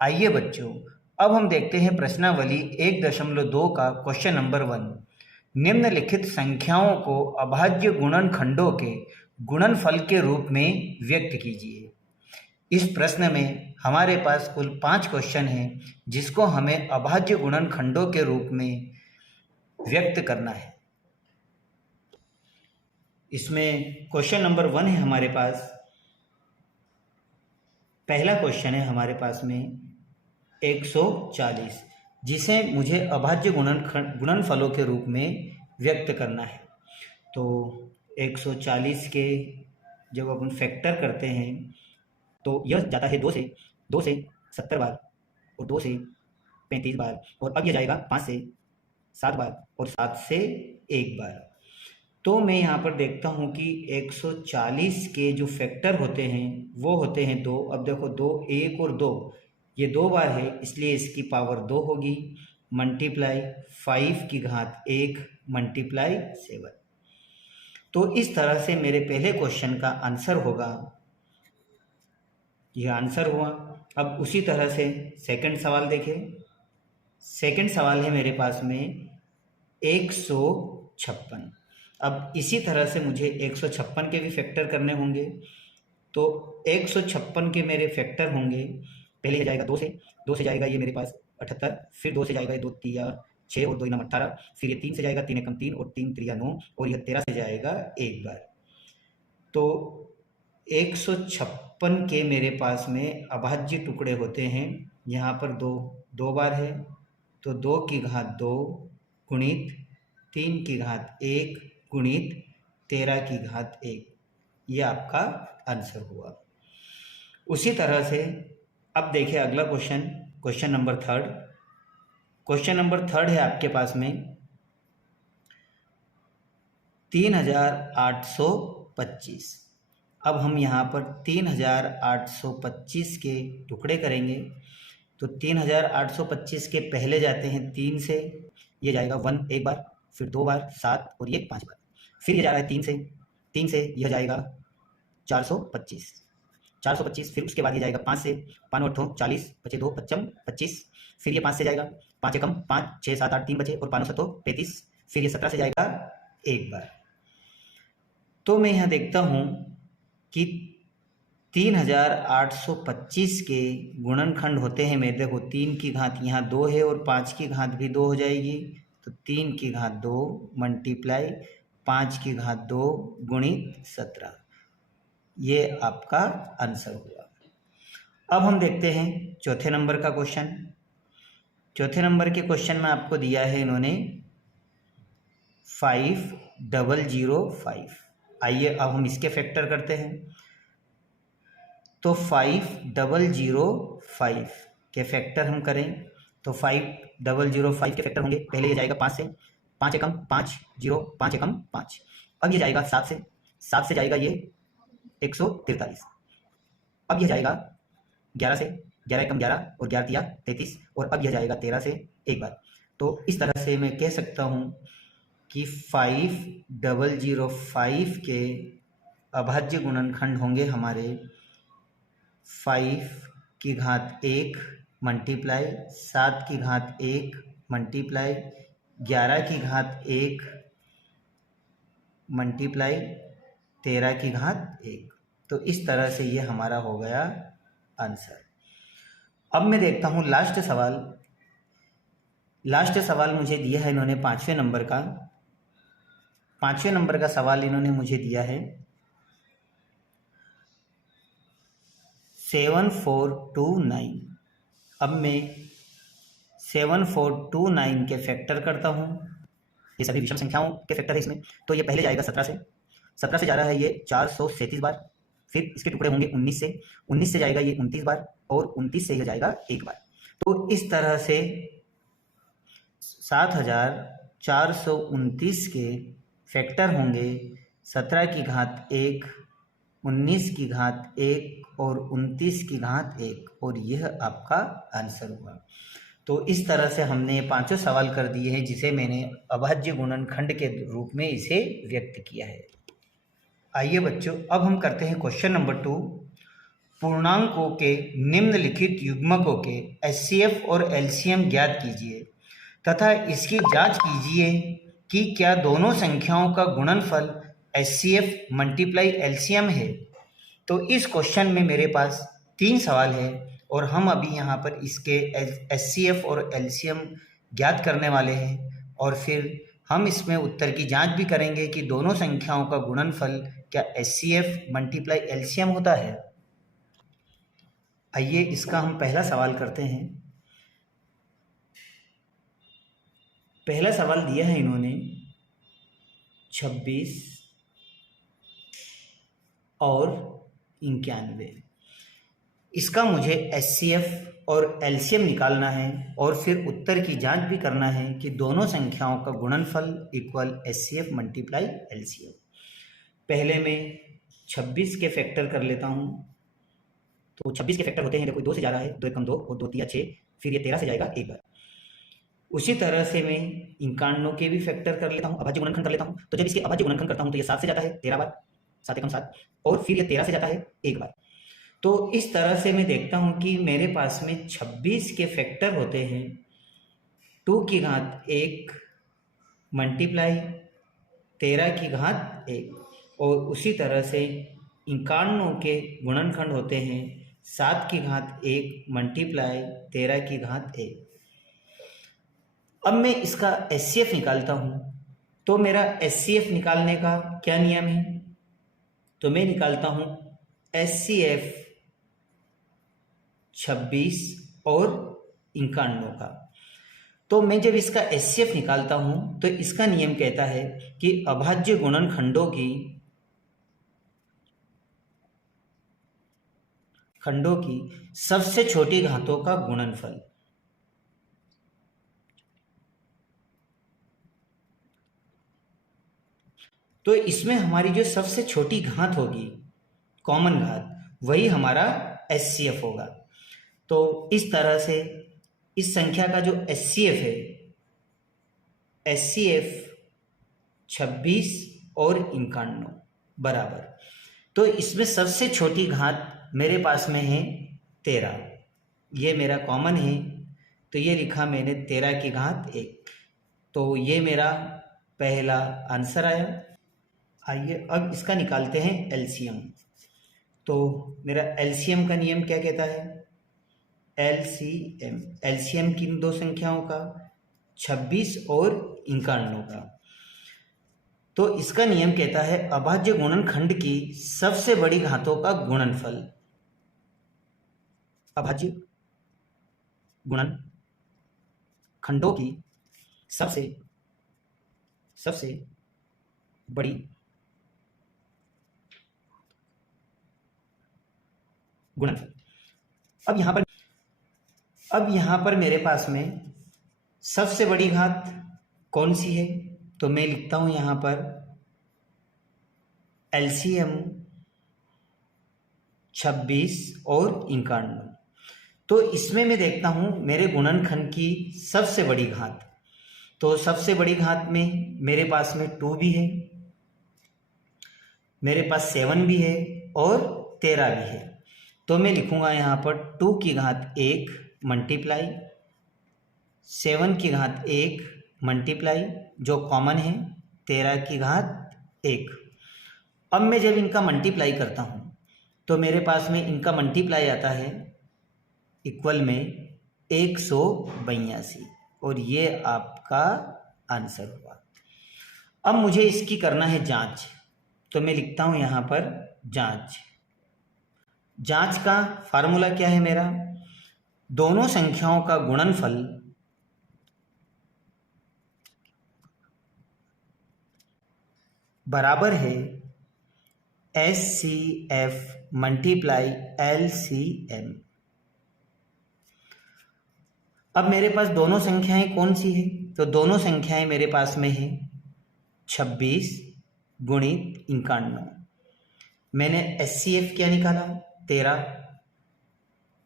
आइए बच्चों, अब हम देखते हैं प्रश्नावली 1.2 का क्वेश्चन नंबर 1। निम्नलिखित संख्याओं को अभाज्य गुणनखंडों के गुणनफल के रूप में व्यक्त कीजिए। इस प्रश्न में हमारे पास कुल 5 क्वेश्चन हैं जिसको हमें अभाज्य गुणनखंडों के रूप में व्यक्त करना है। इसमें क्वेश्चन नंबर 1 है हमारे पास। पहला क्वेश्चन है हमारे पास में 140, जिसे मुझे अभाज्य गुणनफलों के रूप में व्यक्त करना है। तो 140 के जब अपन फैक्टर करते हैं तो यह जाता है 2 से 70 बार और 2 से 35 बार, और अब यह जाएगा 5 से 7 बार और 7 से 1 बार। तो मैं यहाँ पर देखता हूँ कि 140 के जो फैक्टर होते हैं वो होते हैं 2। अब देखो 2, 1 और 2, ये 2 बार है, इसलिए इसकी पावर 2 होगी, मल्टीप्लाई 5 की घात 1 मल्टीप्लाई 7। तो इस तरह से मेरे पहले क्वेश्चन का आंसर होगा, यह आंसर हुआ। अब उसी तरह से सेकंड सवाल देखें। सेकंड सवाल है मेरे पास में 156। अब इसी तरह से मुझे 156 के भी फैक्टर करने होंगे। तो 156 के मेरे फैक्टर होंगे, पहले ये जाएगा 2 से जाएगा ये मेरे पास 78, फिर 2 से जाएगा ये 2 तिया 6 और 2 इनाम 18, फिर ये 3 से जाएगा 3 एकम 3 और 3 त्रिया 9, और यह 13 से जाएगा 1 बार। तो 156 के मेरे पास में अभाज्य टुकड़े होते हैं। यहाँ पर 2 बार है, तो 2 की घात 2 गुणित 3 की घात 1 गुणित 13 की घात 1, ये आपका आंसर हुआ। उसी तरह से अब देखिए अगला question, question number 3। Question number 3 है आपके पास में 3825। अब हम यहाँ पर 3825 के टुकड़े करेंगे। तो 3825 के पहले जाते हैं 3 से, ये जाएगा 1 एक बार, फिर 2 बार 7 और ये 5 बार, फिर ये जा रहा है 3 से यह जाएगा 425, फिर उसके बाद ये जाएगा 5 से, 5 8 40, बचे 2 55 25, फिर ये 5 से जाएगा 5 एकम 5 6 7 8 3 बचे और 5 7 35, फिर ये 17 से जाएगा 1 बार। तो मैं यहाँ देखता हूँ कि 3825 के गुणनखंड होते हैं मेरे, देखो 3 की घात यहाँ 2 है और 5 की घात भी 2 हो जाएगी। तो 3 की घात 2 मल्टीप्लाई 5 की घात 2 गुणित 17, ये आपका आंसर हुआ। अब हम देखते हैं चौथे नंबर का क्वेश्चन। चौथे नंबर के क्वेश्चन में आपको दिया है इन्होंने 5005। आइए अब हम इसके फैक्टर करते हैं। तो 5005 के फैक्टर हम करें तो 5005 के फैक्टर होंगे, पहले ये जाएगा 5 से, 5 एकम 5 0 5 एकम 5, अब ये जाएगा 7 से जाएगा ये 143, अब यह जाएगा 11 से, 11 एकम 11 और 11 तिया 33, और अब यह जाएगा 13 से 1 बार। तो इस तरह से मैं कह सकता हूँ कि 5005 के अभाज्य गुणनखंड होंगे हमारे 5 की घात 1 मल्टीप्लाई 7 की घात 1 मल्टीप्लाई 11 की घात 1 मल्टीप्लाई 13 की घात 1। तो इस तरह से ये हमारा हो गया आंसर। अब मैं देखता हूँ लास्ट सवाल। लास्ट सवाल मुझे दिया है इन्होंने 5वें नंबर का। 5वें नंबर का सवाल इन्होंने मुझे दिया है 7429। अब मैं 7429 के फैक्टर करता हूँ। ये सभी विषम संख्याओं के फैक्टर है इसमें। तो ये पहले जाएगा 17 से जा रहा है ये 437 बार, फिर इसके टुकड़े होंगे 19 से जाएगा ये 29 बार, और 29 से यह जाएगा 1 बार। तो इस तरह से 7429 के फैक्टर होंगे 17 की घात 1, 19 की घात 1 और 29 की घात 1, और यह आपका आंसर हुआ। तो इस तरह से हमने ये 5 सवाल कर दिए हैं जिसे मैंने अभाज्य गुणनखंड के रूप में इसे व्यक्त किया है। आइए बच्चों, अब हम करते हैं क्वेश्चन नंबर 2। पूर्णांकों के निम्नलिखित युग्मकों के एचसीएफ और एलसीएम ज्ञात कीजिए तथा इसकी जांच कीजिए कि क्या दोनों संख्याओं का गुणनफल एचसीएफ मल्टीप्लाई एलसीएम है। तो इस क्वेश्चन में मेरे पास 3 सवाल है और हम अभी यहाँ पर इसके एचसीएफ और एलसीएम ज्ञात करने वाले हैं और फिर हम इसमें उत्तर की जांच भी करेंगे कि दोनों संख्याओं का गुणनफल क्या एचसीएफ मल्टीप्लाई एलसीएम होता है। आइए इसका हम पहला सवाल करते हैं। पहला सवाल दिया है इन्होंने 26 और 91। इसका मुझे एचसीएफ और एलसीएम निकालना है और फिर उत्तर की जांच भी करना है कि दोनों संख्याओं का गुणनफल इक्वल एचसीएफ मल्टीप्लाई एलसीएम। पहले मैं 26 के फैक्टर कर लेता हूँ। तो 26 के फैक्टर होते हैं, देखो 2 से जा रहा है, 2 एकम 2 और 2 तिया 6, फिर ये 13 से जाएगा एक बार। उसी तरह से मैं 91 के भी फैक्टर कर लेता हूँ, अभाज्य गुणनखंड कर लेता हूँ। तो जब इसके अभाज्य गुणनखंड करता हूँ तो ये 7 से जाता है 13 बार, 7 एकम 7, और फिर ये 13 से जाता है एक बार। तो इस तरह से मैं देखता हूँ कि मेरे पास में 26 के फैक्टर होते हैं 2 की घात 1 मल्टीप्लाई 13 की घात 1, और उसी तरह से 91 के गुणनखंड होते हैं 7 की घात 1 मल्टीप्लाई 13 की घात 1। अब मैं इसका एचसीएफ निकालता हूँ। तो मेरा एचसीएफ निकालने का क्या नियम है? तो मैं निकालता हूँ एचसीएफ 26 और 91 का। तो मैं जब इसका एचसीएफ निकालता हूँ तो इसका नियम कहता है कि अभाज्य गुणनखंडों की सबसे छोटी घातों का गुणनफल। तो इसमें हमारी जो सबसे छोटी घात होगी, कॉमन घात, वही हमारा एचसीएफ होगा। तो इस तरह से इस संख्या का जो एचसीएफ है, एचसीएफ 26 और 91 बराबर, तो इसमें सबसे छोटी घात मेरे पास में है 13, ये मेरा कॉमन है, तो ये लिखा मैंने 13 की घात 1। तो ये मेरा पहला आंसर आया। आइए अब इसका निकालते हैं एलसीएम। तो मेरा एलसीएम का नियम क्या कहता है? एलसीएम किन दो संख्याओं का? 26 और 91 का। तो इसका नियम कहता है अभाज्य गुणनखंड की सबसे बड़ी घातों का गुणनफल। अभाज्य गुणनखंडों की सबसे बड़ी गुणनफल। अब यहां पर मेरे पास में सबसे बड़ी घात कौन सी है? तो मैं लिखता हूं यहां पर एलसीएम 26 और 91। तो इसमें मैं देखता हूं मेरे गुणनखंड की सबसे बड़ी घात। तो सबसे बड़ी घात में मेरे पास में 2 भी है, मेरे पास 7 भी है और 13 भी है। तो मैं लिखूंगा यहाँ पर 2 की घात 1 मल्टीप्लाई 7 की घात 1 मल्टीप्लाई जो कॉमन है 13 की घात 1। अब मैं जब इनका मल्टीप्लाई करता हूँ तो मेरे पास में इनका मल्टीप्लाई आता है इक्वल में 182, और ये आपका आंसर हुआ। अब मुझे इसकी करना है जांच। तो मैं लिखता हूँ यहाँ पर जांच का फार्मूला क्या है मेरा? दोनों संख्याओं का गुणनफल बराबर है एचसीएफ मल्टीप्लाई एलसीएम। अब मेरे पास दोनों संख्याएं कौन सी है? तो दोनों संख्याएं मेरे पास में है 26 गुणित 91। मैंने एचसीएफ क्या निकाला? 13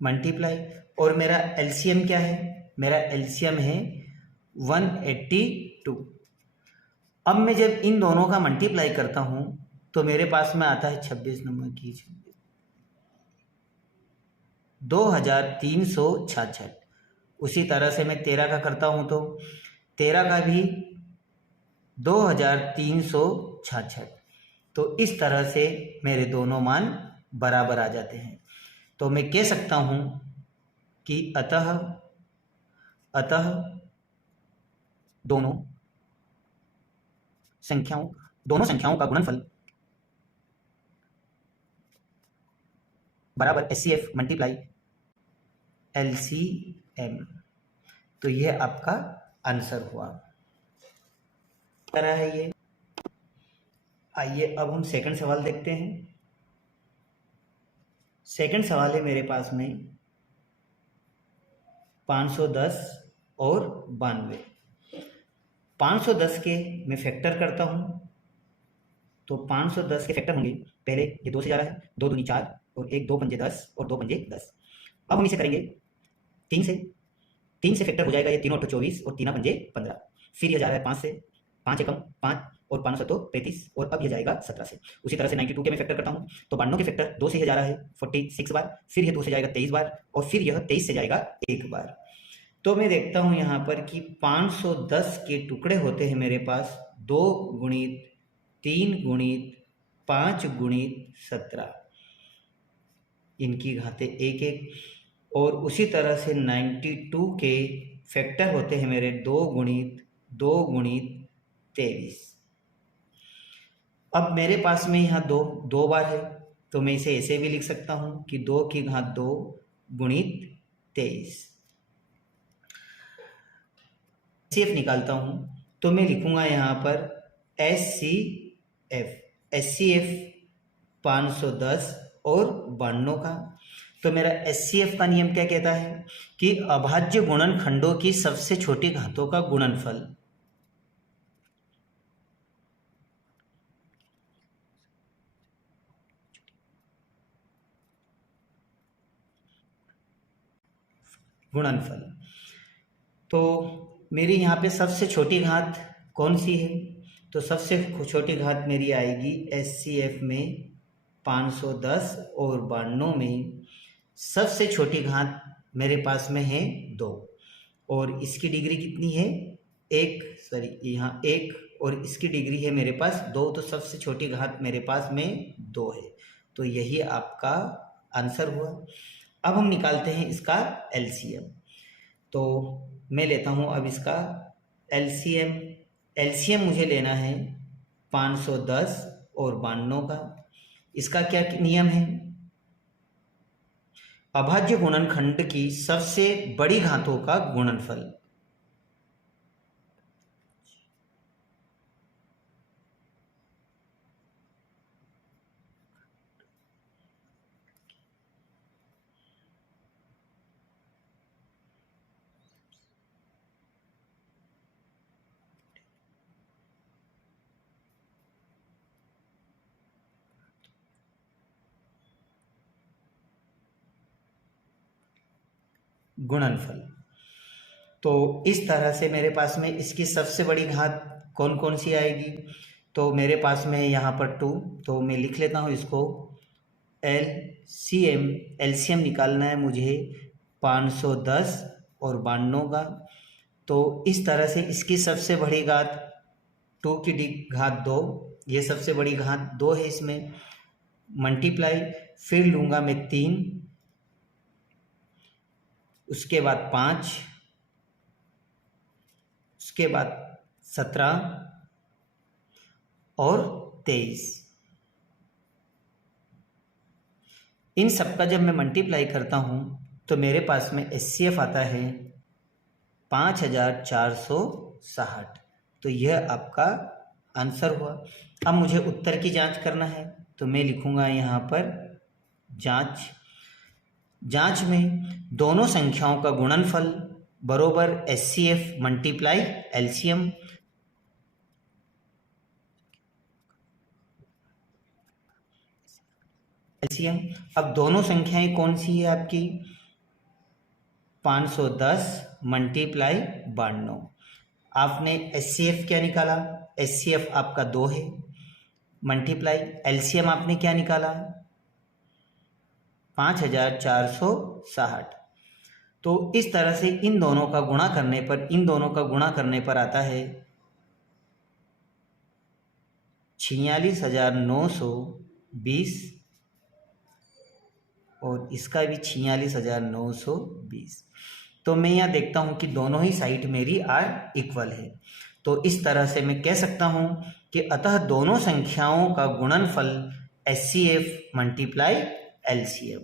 मल्टीप्लाई, और मेरा एलसीएम क्या है? मेरा एलसीएम है 182। अब मैं जब इन दोनों का मल्टीप्लाई करता हूं तो मेरे पास में आता है 26 नंबर की 26। 2366। उसी तरह से मैं 13 का करता हूँ तो 13 का भी 2366। तो इस तरह से मेरे दोनों मान बराबर आ जाते हैं। तो मैं कह सकता हूँ कि अतः दोनों संख्याओं का गुणनफल बराबर HCF मल्टीप्लाई LCM। तो यह आपका आंसर हुआ। तरह है ये। आइए अब हम सेकंड सवाल देखते हैं। सेकंड सवाल है मेरे पास में 510 और 92। 510 के मैं फैक्टर करता हूँ तो 510 के फैक्टर होंगे। पहले ये 2 से जा रहा है, 2 दूनी 4 और 1 2 पंजे 10 और 2 पंजे 10। अब हम इसे करेंगे 3 से। 3 से फैक्टर हो जाएगा ये 3 और 24 और 3 पंजे 15। फिर ये जा रहा है 5 से, 5 एकम 5 और 5 तो 35 और अब ये जाएगा 17 से। उसी तरह से 92 के मैं फैक्टर करता हूँ तो 92 के फैक्टर 2 से ये जा रहा है 46 बार, फिर ये 2 से जाएगा 23 बार और फिर यह 23 से जाएगा 1 बार। तो मैं देखता हूँ यहाँ पर कि 510 के टुकड़े होते हैं मेरे पास 2 गुणित 3 गुणित 5 गुणित 17, इनकी घातें 1 1। और उसी तरह से 92 के फैक्टर होते हैं मेरे 2 गुणित 23। अब मेरे पास में यहाँ 2 बार है तो मैं इसे ऐसे भी लिख सकता हूँ कि 2 की घात 2 गुणित 23। HCF निकालता हूँ तो मैं लिखूंगा यहाँ पर HCF 510 और 92 का। तो मेरा HCF का नियम क्या कहता है कि अभाज्य गुणनखंडों की सबसे छोटी घातों का गुणनफल। तो मेरी यहाँ पे सबसे छोटी घात कौन सी है? तो सबसे छोटी घात मेरी आएगी HCF में 510 और 92 में सबसे छोटी घात मेरे पास में है 2 और इसकी डिग्री कितनी है? 1, सॉरी यहाँ 1 और इसकी डिग्री है मेरे पास 2। तो सबसे छोटी घात मेरे पास में 2 है। तो यही आपका आंसर हुआ। अब हम निकालते हैं इसका LCM। तो मैं लेता हूँ अब इसका LCM मुझे लेना है 510 और 92 का। इसका क्या नियम है? अभाज्य गुणनखंड की सबसे बड़ी घातों का गुणनफल। गुणनफल। तो इस तरह से मेरे पास में इसकी सबसे बड़ी घात कौन कौन सी आएगी? तो मेरे पास में यहाँ पर 2, तो मैं लिख लेता हूँ इसको LCM निकालना है मुझे 510 और 92 का। तो इस तरह से इसकी सबसे बड़ी घात 2 की घात 2, ये सबसे बड़ी घात 2 है इसमें, मल्टीप्लाई फिर लूँगा मैं 3, उसके बाद 5, उसके बाद 17 और 23। इन सब का जब मैं मल्टीप्लाई करता हूँ तो मेरे पास में HCF आता है 5460। तो यह आपका आंसर हुआ। अब मुझे उत्तर की जांच करना है तो मैं लिखूंगा यहाँ पर जांच में दोनों संख्याओं का गुणनफल बरोबर HCF मल्टीप्लाई LCM। अब दोनों संख्याएं कौन सी है आपकी? 510 मल्टीप्लाई 92। आपने HCF क्या निकाला? HCF आपका 2 है, मल्टीप्लाई LCM आपने क्या निकाला? 5460। तो इस तरह से इन दोनों का गुणा करने पर आता है 46,920 और इसका भी 46,920। तो मैं यहाँ देखता हूँ कि दोनों ही साइड मेरी आर इक्वल है। तो इस तरह से मैं कह सकता हूँ कि अतः दोनों संख्याओं का गुणनफल HCF मल्टीप्लाई LCM।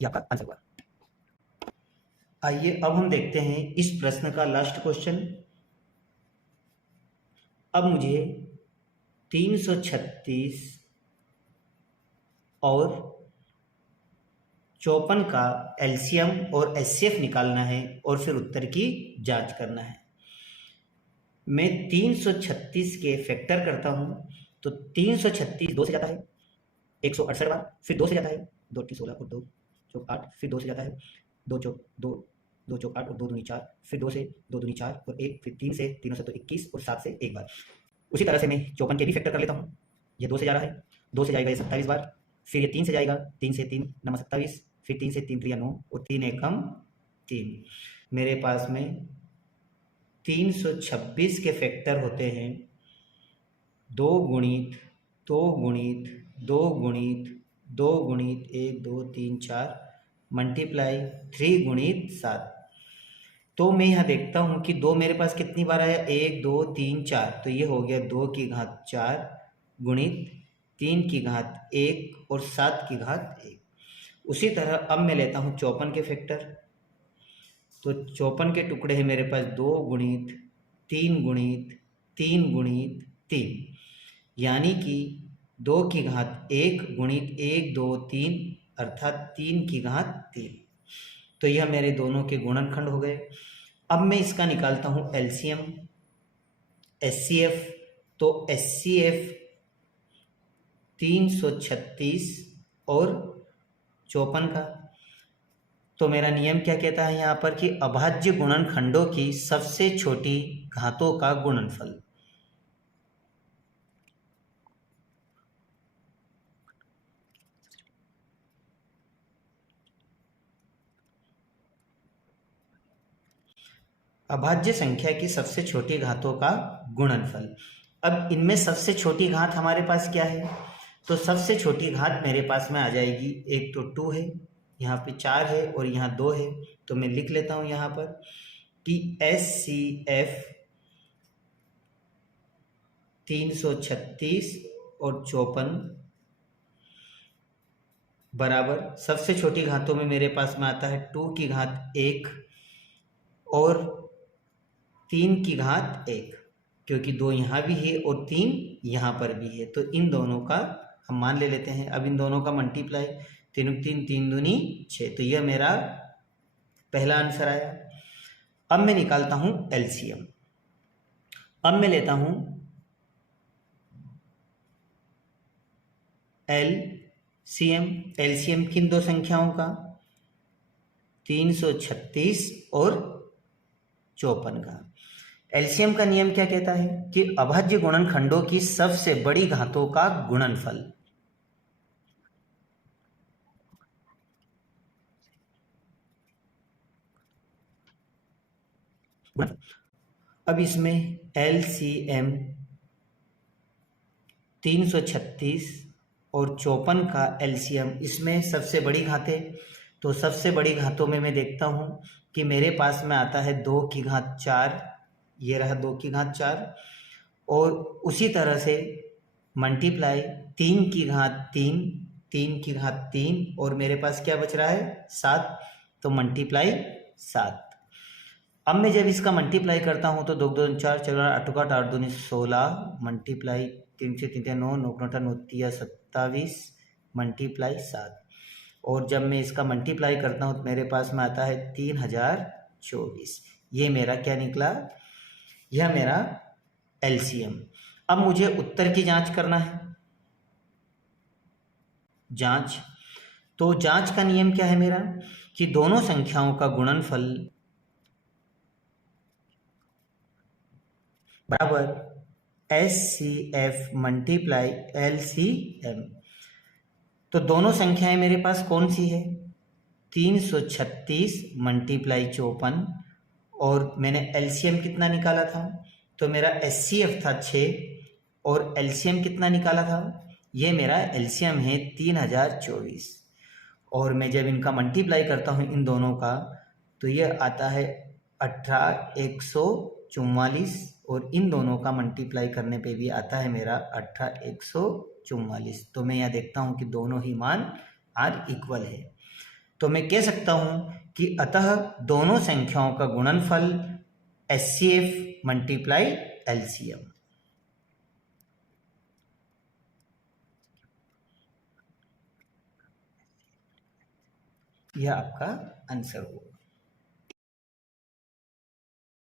यहाँ पर आंसर हुआ। आइए अब हम देखते हैं इस प्रश्न का लास्ट क्वेश्चन। अब मुझे 336 और 54 का एलसीएम और एचसीएफ निकालना है और फिर उत्तर की जांच करना है। मैं 336 के फैक्टर करता हूं तो 336 2 से जाता है 168 बार, फिर 2 से जाता है 2 3 16 और 2 चौक 8, फिर 2 से जाता है 2 चौक 2 2 चौक 8 और 2 दूनी 4, फिर 2 से 2 दूनी 4 और 1, फिर 3 से 3 से तो 21 और 7 से एक बार। उसी तरह से मैं 54 के भी फैक्टर कर लेता हूँ। ये 2 से जा रहा है, 2 से जाएगा ये 27 बार, फिर ये 3 से जाएगा, 3 से 3 9 27, फिर 3 से 3 3 9 और 3 एकम 3। मेरे पास में 326 के फैक्टर होते हैं 2 गुणित 2 गुणित 2 गुणित 2 गुणित 1 2 3 4 मल्टीप्लाई 3 गुणित 7। तो मैं यहाँ देखता हूँ कि 2 मेरे पास कितनी बार आया 1 2 3 4, तो ये हो गया 2 की घात 4 गुणित 3 की घात 1 और 7 की घात 1। उसी तरह अब मैं लेता हूँ 54 के फैक्टर। तो 54 के टुकड़े हैं मेरे पास 2 गुणित 3 गुणित 3 गुणित 3, यानी कि 2 की घात 1 गुणित 1 2 3 अर्थात 3 की घात 3। तो यह मेरे दोनों के गुणनखंड हो गए। अब मैं इसका निकालता हूँ एलसीएम एचसीएफ। तो एचसीएफ 336 और 54 का। तो मेरा नियम क्या कहता है यहाँ पर कि अभाज्य गुणनखंडों की सबसे छोटी घातों का गुणनफल। अभाज्य संख्या की सबसे छोटी घातों का गुणनफल। अब इनमें सबसे छोटी घात हमारे पास क्या है? तो सबसे छोटी घात मेरे पास में आ जाएगी, एक तो 2 है, यहाँ पे 4 है और यहाँ 2 है। तो मैं लिख लेता हूँ यहाँ पर कि HCF 336 और 54 बराबर सबसे छोटी घातों में मेरे पास में आता है 2 की घात 1 और 3 की घात 1, क्योंकि 2 यहाँ भी है और 3 यहाँ पर भी है। तो इन दोनों का हम मान ले लेते हैं। अब इन दोनों का मल्टीप्लाई, 3 3 3 दूनी 6। तो यह मेरा पहला आंसर आया। अब मैं निकालता हूँ एलसीएम। अब मैं लेता हूँ एलसीएम। एलसीएम किन दो संख्याओं का? 336 और 54 का। एलसीएम का नियम क्या कहता है कि अभाज्य गुणनखंडों की सबसे बड़ी घातों का गुणनफल। अब इसमें एलसीएम 336 और 54 का एलसीएम, इसमें सबसे बड़ी घातें। तो सबसे बड़ी घातों में मैं देखता हूँ कि मेरे पास में आता है 2 की घात 4, ये रहा 2 की घात 4, और उसी तरह से मल्टीप्लाई 3 की घात 3, 3 की घात 3, और मेरे पास क्या बच रहा है 7। तो मल्टीप्लाई 7। अब मैं जब इसका मल्टीप्लाई करता हूँ तो 2 2 4 4 8 8 8 2 16 मल्टीप्लाई 3 से 3 9 9 9 9 27 मल्टीप्लाई 7। और जब मैं इसका मल्टीप्लाई करता हूँ तो मेरे पास में आता है 3024। ये मेरा क्या निकला? यह मेरा एलसीएम। अब मुझे उत्तर की जांच करना है। जांच, तो जांच का नियम क्या है मेरा कि दोनों संख्याओं का गुणनफल बराबर H C F multiply L C M. तो दोनों संख्याएं मेरे पास कौन सी है? 336 मल्टीप्लाई 54, और मैंने एलसीएम कितना निकाला था? तो मेरा एचसीएफ था 6 और एलसीएम कितना निकाला था? ये मेरा एलसीएम है 3024। और मैं जब इनका मल्टीप्लाई करता हूँ इन दोनों का, तो ये आता है 18144, और इन दोनों का मल्टीप्लाई करने पे भी आता है मेरा 18144। तो मैं यहाँ देखता हूँ कि दोनों ही मान आर इक्वल है। तो मैं कह सकता हूँ कि अतः दोनों संख्याओं का गुणनफल एचसीएफ मल्टीप्लाई एलसीएम। यह आपका आंसर होगा।